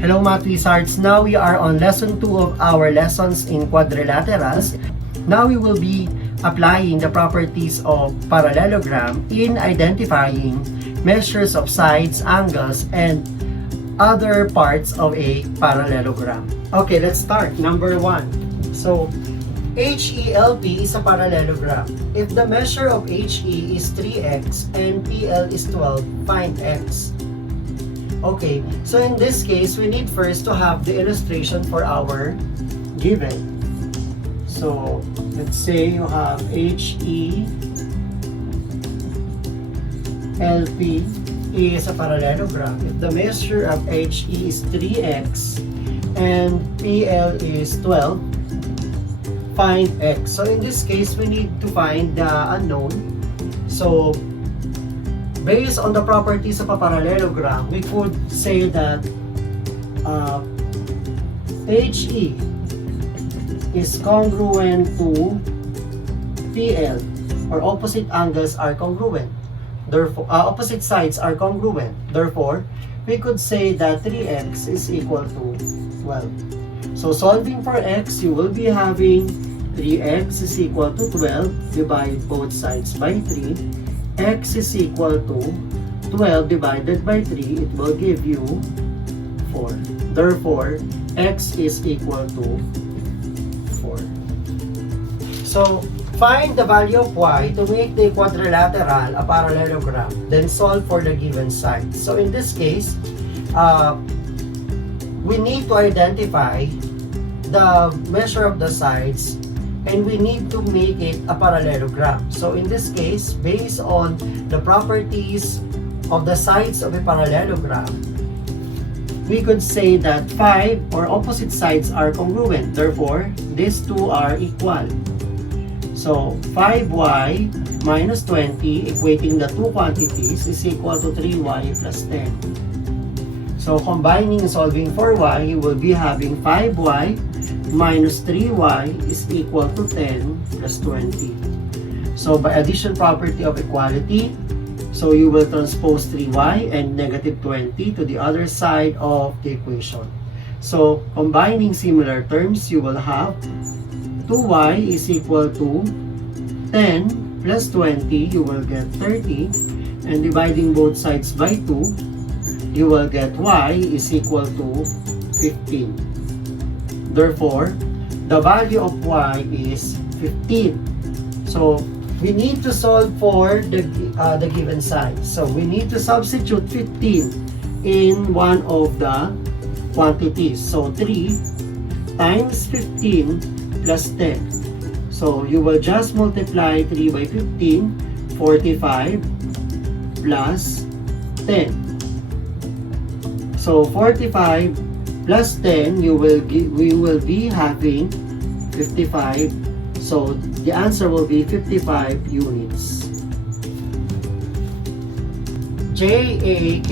Hello Math Wizards! Now we are on lesson 2 of our lessons in quadrilaterals. Now we will be applying the properties of parallelogram in identifying measures of sides, angles, and other parts of a parallelogram. Okay, let's start. Number 1. So, HELP is a parallelogram. If the measure of HE is 3x and PL is 12, find x. Okay, so in this case, we need first to have the illustration for our given. So, let's say you have HE LP is a parallelogram. If the measure of HE is 3x and PL is 12, find x. So in this case, we need to find the unknown. So, based on the properties of a parallelogram, we could say that HE is congruent to PL, or opposite angles are congruent. Therefore, opposite sides are congruent. Therefore, we could say that 3x is equal to 12. So, solving for x, you will be having 3x is equal to 12, divide both sides by 3. X is equal to 12 divided by 3, it will give you 4. Therefore, x is equal to 4. So, find the value of y to make the quadrilateral a parallelogram, then solve for the given side. So, in this case, we need to identify the measure of the sides and we need to make it a parallelogram. So in this case, based on the properties of the sides of a parallelogram, we could say that 5 or opposite sides are congruent. Therefore, these two are equal. So 5y minus 20 equating the two quantities is equal to 3y plus 10. So combining and solving for y, you will be having 5y minus 3y is equal to 10 plus 20. So by addition property of equality, so you will transpose 3y and negative 20 to the other side of the equation. So combining similar terms, you will have 2y is equal to 10 plus 20, you will get 30, and dividing both sides by 2, you will get y is equal to 15. Therefore, the value of y is 15. So, we need to solve for the given side. So, we need to substitute 15 in one of the quantities. So, 3 times 15 plus 10. So, you will just multiply 3 by 15, 45 plus 10. So, 45 plus 10, we will be having 55. So the answer will be 55 units. JAKE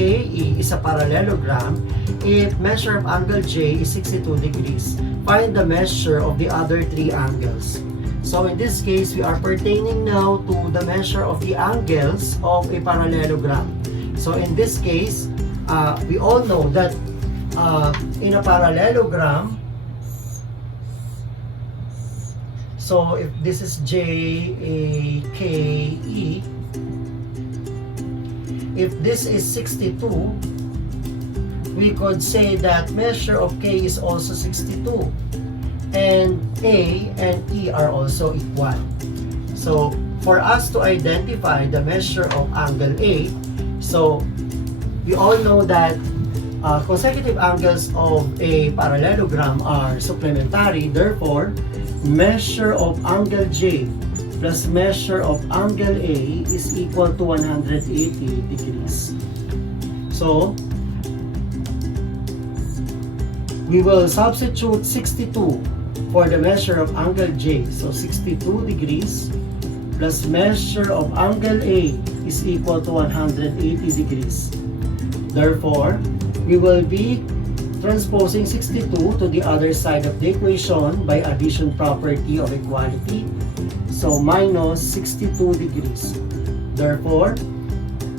is a parallelogram if measure of angle J is 62 degrees. Find the measure of the other three angles. So in this case, we are pertaining now to the measure of the angles of a parallelogram. So in this case, we all know that in a parallelogram, so if this is JAKE, if this is 62, we could say that measure of K is also 62, and A and E are also equal. So for us to identify the measure of angle A, so we all know that consecutive angles of a parallelogram are supplementary. Therefore, measure of angle J plus measure of angle A is equal to 180 degrees. So, we will substitute 62 for the measure of angle J. So, 62 degrees plus measure of angle A is equal to 180 degrees. Therefore, we will be transposing 62 to the other side of the equation by addition property of equality. So minus 62 degrees. Therefore,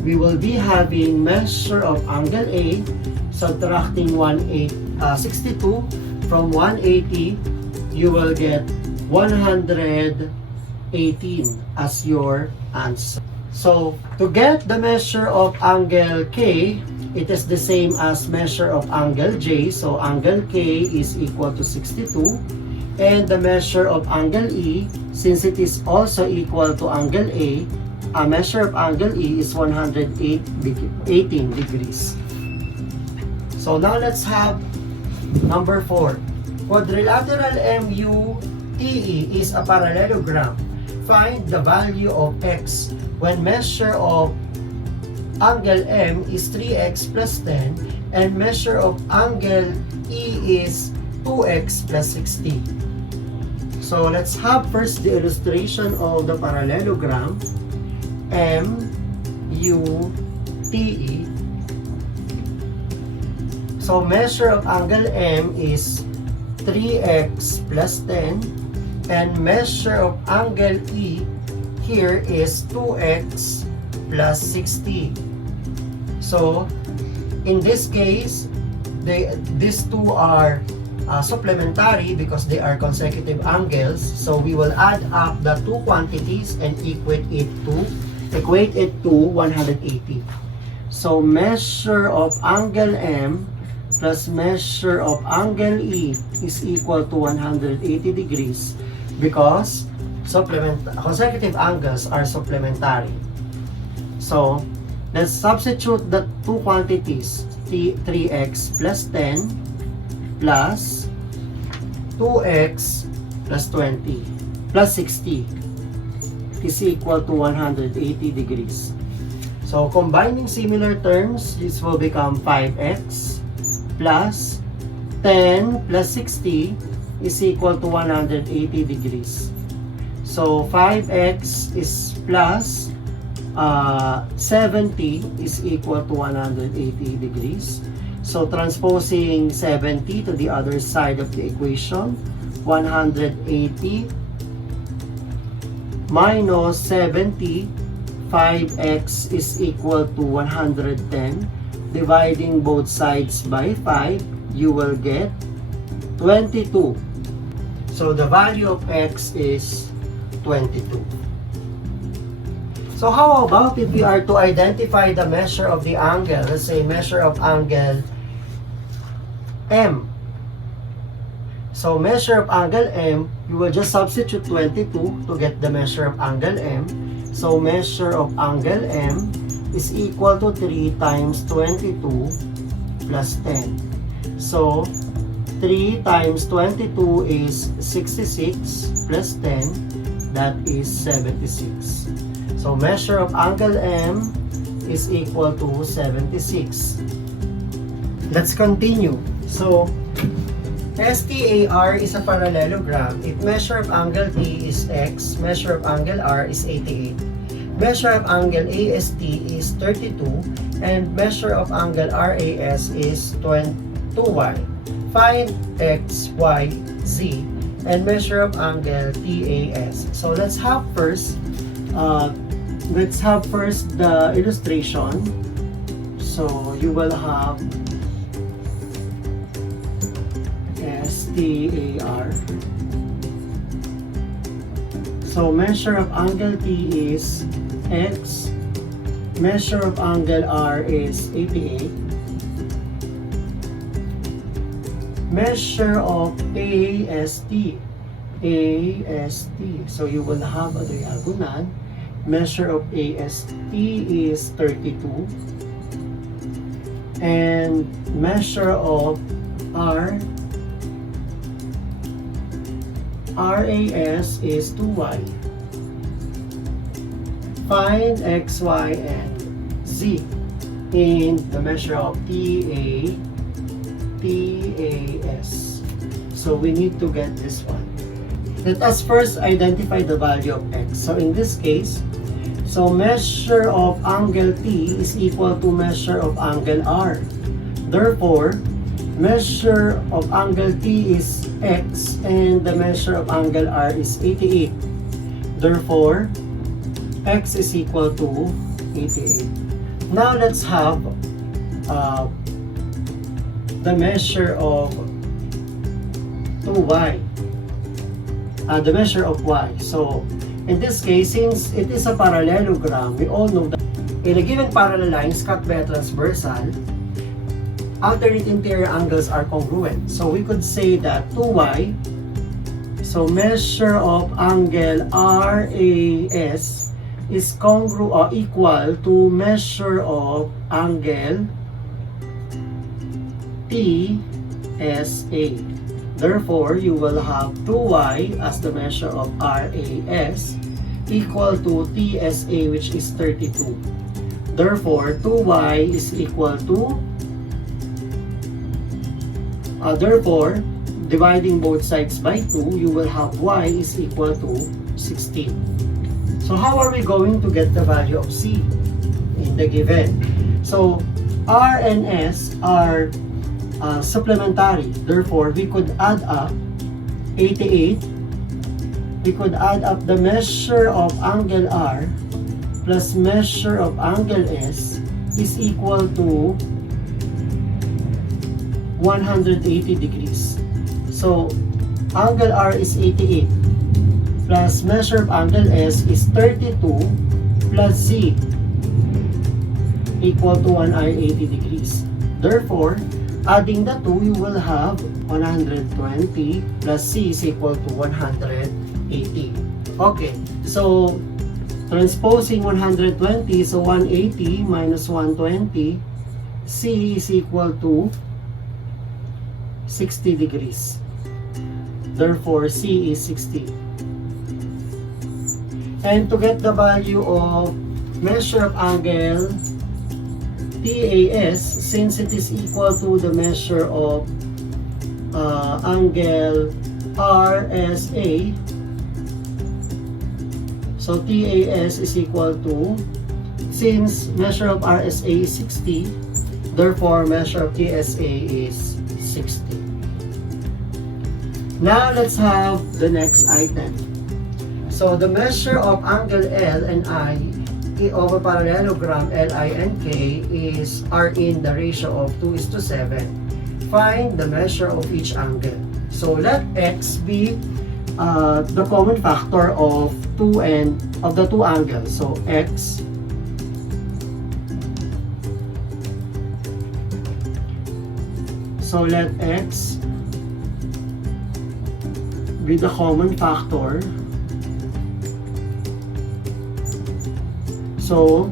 we will be having measure of angle A, subtracting 62 from 180, you will get 118 as your answer. So, to get the measure of angle K, it is the same as measure of angle J. So, angle K is equal to 62. And the measure of angle E, since it is also equal to angle A, a measure of angle E is 18 degrees. So, now let's have number 4. Quadrilateral MUTE is a parallelogram. Find the value of x when measure of angle M is 3x plus 10 and measure of angle E is 2x plus 60. So let's have first the illustration of the parallelogram MUTE. So measure of angle M is 3x plus 10 and measure of angle E here is 2x plus 60. So in this case, these two are supplementary because they are consecutive angles. So we will add up the two quantities and equate it to 180. So measure of angle M plus measure of angle E is equal to 180 degrees because consecutive angles are supplementary. So let's substitute the two quantities, 3x plus 10 plus 2x plus 20 plus 60 is equal to 180 degrees. So combining similar terms, this will become 5x plus 10 plus 60 is equal to 180 degrees. So 5x is plus 70 is equal to 180 degrees. So transposing 70 to the other side of the equation, 180 minus 70, 5x is equal to 110. Dividing both sides by 5, you will get 22. So the value of x is 22. So how about if we are to identify the measure of the angle? Let's say measure of angle M. So measure of angle M, you will just substitute 22 to get the measure of angle M. So measure of angle M is equal to 3 times 22 plus 10. So 3 times 22 is 66 plus 10, that is 76. So measure of angle M is equal to 76. Let's continue. So STAR is a parallelogram. If measure of angle T is x, measure of angle R is 88. Measure of angle AST is 32 and measure of angle RAS is 2y. Find x, y, z and measure of angle TAS. So let's have first the illustration. So you will have STAR. So measure of angle T is x, measure of angle R is 88, measure of AST, so you will have a diagonal. Measure of AST is 32 and measure of RAS is 2y. Find x, y, and z in the measure of TAS. So we need to get this one. Let us first identify the value of x. So in this case, so measure of angle T is equal to measure of angle R. Therefore, measure of angle T is x and the measure of angle R is 88. Therefore, x is equal to 88. Now let's have the measure of 2y, the measure of y. So in this case, since it is a parallelogram, we all know that in a given parallel lines cut by a transversal, alternate interior angles are congruent. So we could say that 2y, so measure of angle RAS is equal to measure of angle TSA. Therefore, you will have 2y as the measure of RAS equal to TSA, which is 32. Therefore, 2y is equal to, therefore, dividing both sides by 2, you will have y is equal to 16. So how are we going to get the value of C in the given? So R and S are supplementary. Therefore, we could add up 88. We could add up the measure of angle R plus measure of angle S is equal to 180 degrees. So angle R is 88 plus measure of angle S is 32 plus C equal to 180 degrees. Therefore, adding the two, you will have 120 plus C is equal to 180. Okay, so transposing 120, so 180 minus 120, C is equal to 60 degrees. Therefore, C is 60. And to get the value of measure of angle TAS, since it is equal to the measure of angle RSA, so TAS is equal to, since measure of RSA is 60, therefore measure of TSA is 60. Now let's have the next item. So the measure of angle L and I of a parallelogram LI and K are in the ratio of 2:7. Find the measure of each angle. So let X be the common factor of the two angles. So X let X be the common factor. So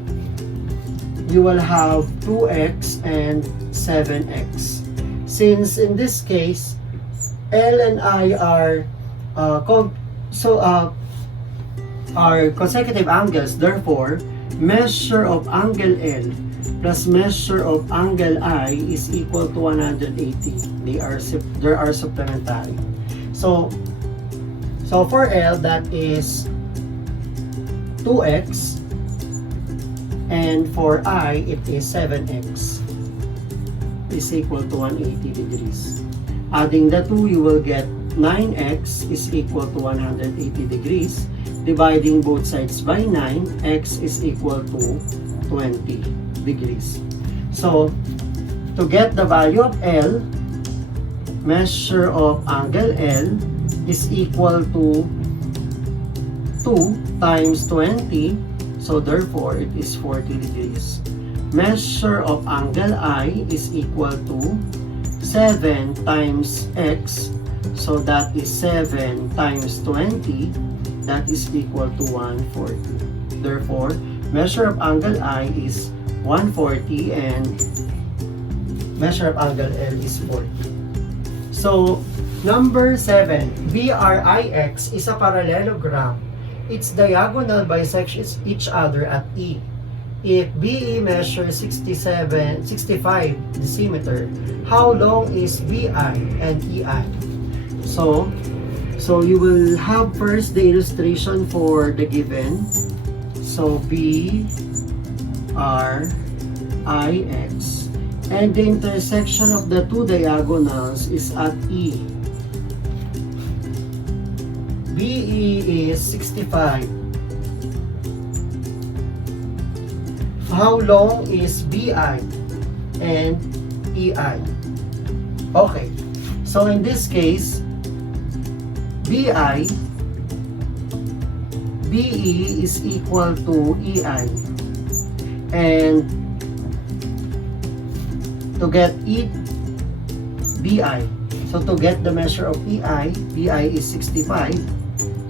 you will have 2x and 7x. Since in this case, L and I are consecutive angles, therefore measure of angle L plus measure of angle I is equal to 180. They are supplementary. So for L, that is 2x, and for I, it is 7x is equal to 180 degrees. Adding the two, you will get 9x is equal to 180 degrees. Dividing both sides by 9, x is equal to 20 degrees. So, to get the value of L, measure of angle L is equal to 2 times 20. So therefore, it is 40 degrees. Measure of angle I is equal to 7 times x. So that is 7 times 20. That is equal to 140. Therefore, measure of angle I is 140 and measure of angle L is 40. So, number 7, BRIX is a parallelogram. Its diagonal bisects each other at E. If BE measures 65 decimeter, how long is BI and EI? So you will have first the illustration for the given. So BRIX, and the intersection of the two diagonals is at E. BE is 65. how long is BI and EI? Okay, so in this case, BE is equal to EI, and to get BI, so to get the measure of BI is 65,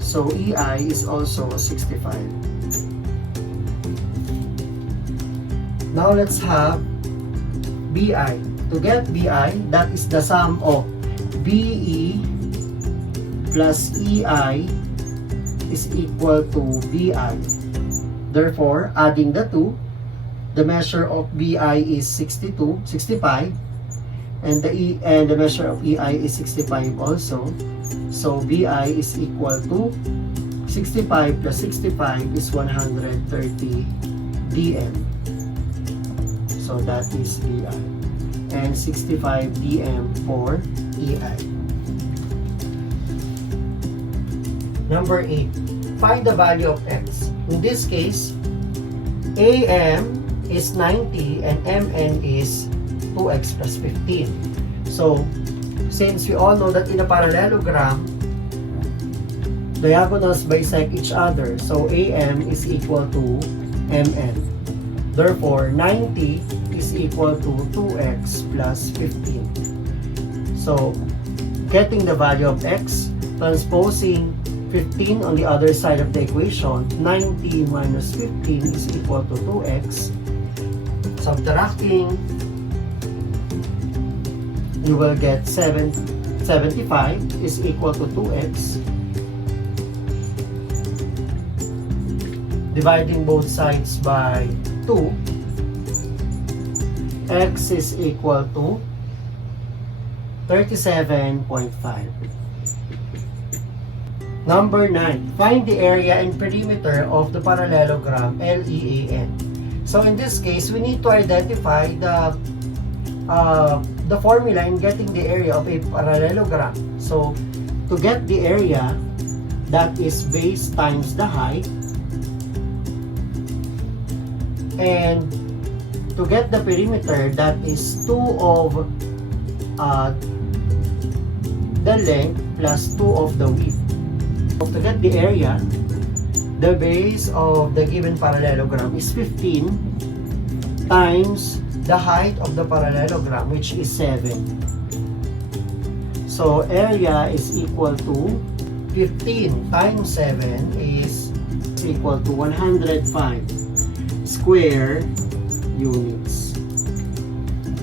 so EI is also 65. Now let's have BI. To get BI, that is the sum of BE plus EI is equal to BI. Therefore, adding the two, the measure of BI is 65, and the measure of EI is 65 also. So BI is equal to 65 plus 65 is 130 dm. So that is BI, and 65 dm for EI. Number 8, find the value of x. In this case, AM is 90 and MN is 2x plus 15. So, since we all know that in a parallelogram, diagonals bisect each other, so AM is equal to MN. Therefore, 90 is equal to 2x plus 15. So, getting the value of x, transposing 15 on the other side of the equation, 90 minus 15 is equal to 2x. Subtracting, you will get 75 is equal to 2x. Dividing both sides by 2, x is equal to 37.5. Number 9, find the area and perimeter of the parallelogram LEAN. So in this case, we need to identify the formula in getting the area of a parallelogram. So to get the area, that is base times the height, and to get the perimeter, that is 2 of the length plus 2 of the width. To get the area, the base of the given parallelogram is 15 times the height of the parallelogram, which is 7. So area is equal to 15 times 7 is equal to 105 square units.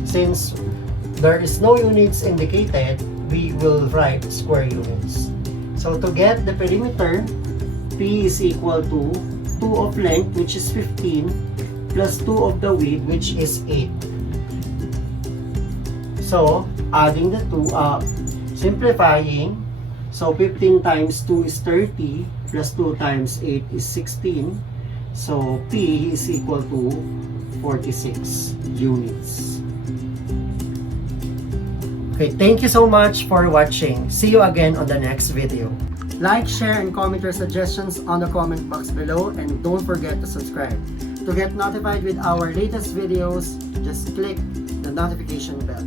Since there is no units indicated, we will write square units. So to get the perimeter, P is equal to 2 of length, which is 15, plus 2 of the width, which is 8. So adding the two up, simplifying, so 15 times 2 is 30, plus 2 times 8 is 16. So P is equal to 46 units. Okay, thank you so much for watching. See you again on the next video. Like, share, and comment your suggestions on the comment box below, and don't forget to subscribe. To get notified with our latest videos, just click the notification bell.